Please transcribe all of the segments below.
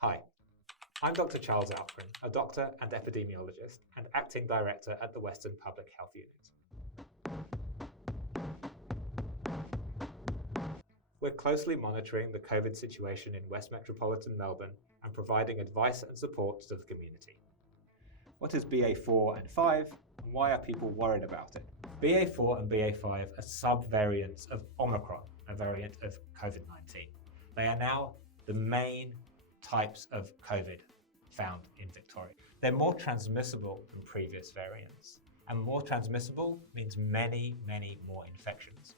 Hi, I'm Dr Charles Alpren, a doctor and epidemiologist and acting director at the Western Public Health Unit. We're closely monitoring the COVID situation in West Metropolitan Melbourne and providing advice and support to the community. What is BA4 and 5 and why are people worried about it? BA4 and BA5 are subvariants of Omicron, a variant of COVID-19. They are now the main types of COVID found in Victoria. They're more transmissible than previous variants, and more transmissible means many more infections.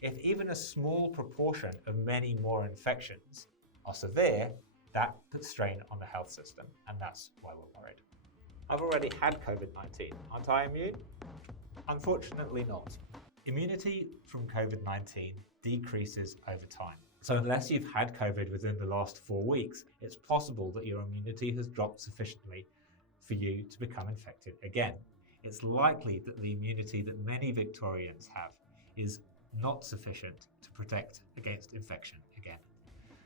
If even a small proportion of many more infections are severe, that puts strain on the health system, and that's why we're worried. I've already had COVID-19. Aren't I immune? Unfortunately not. Immunity from COVID-19 decreases over time. So unless you've had COVID within the last 4 weeks, it's possible that your immunity has dropped sufficiently for you to become infected again. It's likely that the immunity that many Victorians have is not sufficient to protect against infection again.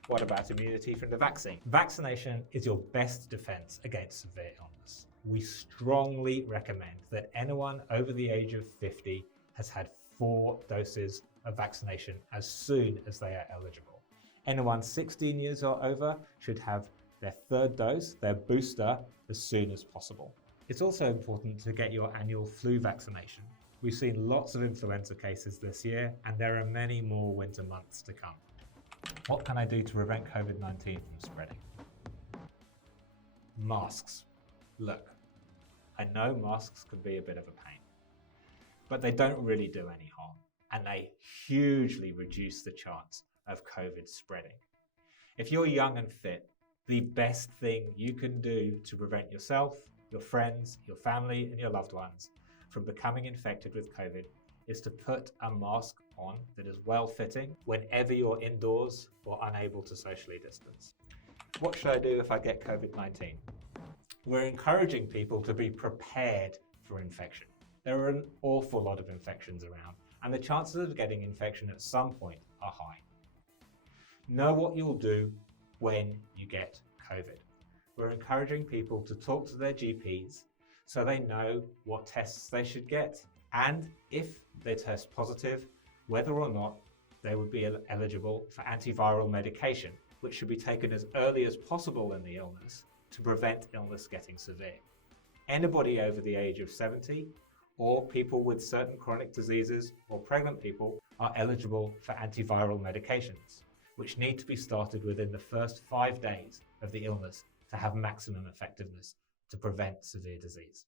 What about immunity from the vaccine? Vaccination is your best defense against severe illness. We strongly recommend that anyone over the age of 50 has had 4 doses of vaccination as soon as they are eligible. Anyone 16 years or over should have their 3rd dose, their booster, as soon as possible. It's also important to get your annual flu vaccination. We've seen lots of influenza cases this year, and there are many more winter months to come. What can I do to prevent COVID-19 from spreading? Masks. Look, I know masks can be a bit of a pain, but they don't really do any harm, and they hugely reduce the chance of COVID spreading. If you're young and fit, the best thing you can do to prevent yourself, your friends, your family, and your loved ones from becoming infected with COVID is to put a mask on that is well-fitting whenever you're indoors or unable to socially distance. What should I do if I get COVID-19? We're encouraging people to be prepared for infection. There are an awful lot of infections around, and the chances of getting infection at some point are high. Know what you'll do when you get COVID. We're encouraging people to talk to their GPs so they know what tests they should get, and if they test positive, whether or not they would be eligible for antiviral medication, which should be taken as early as possible in the illness to prevent illness getting severe. Anybody over the age of 70 or people with certain chronic diseases or pregnant people are eligible for antiviral medications, which need to be started within the first 5 days of the illness to have maximum effectiveness to prevent severe disease.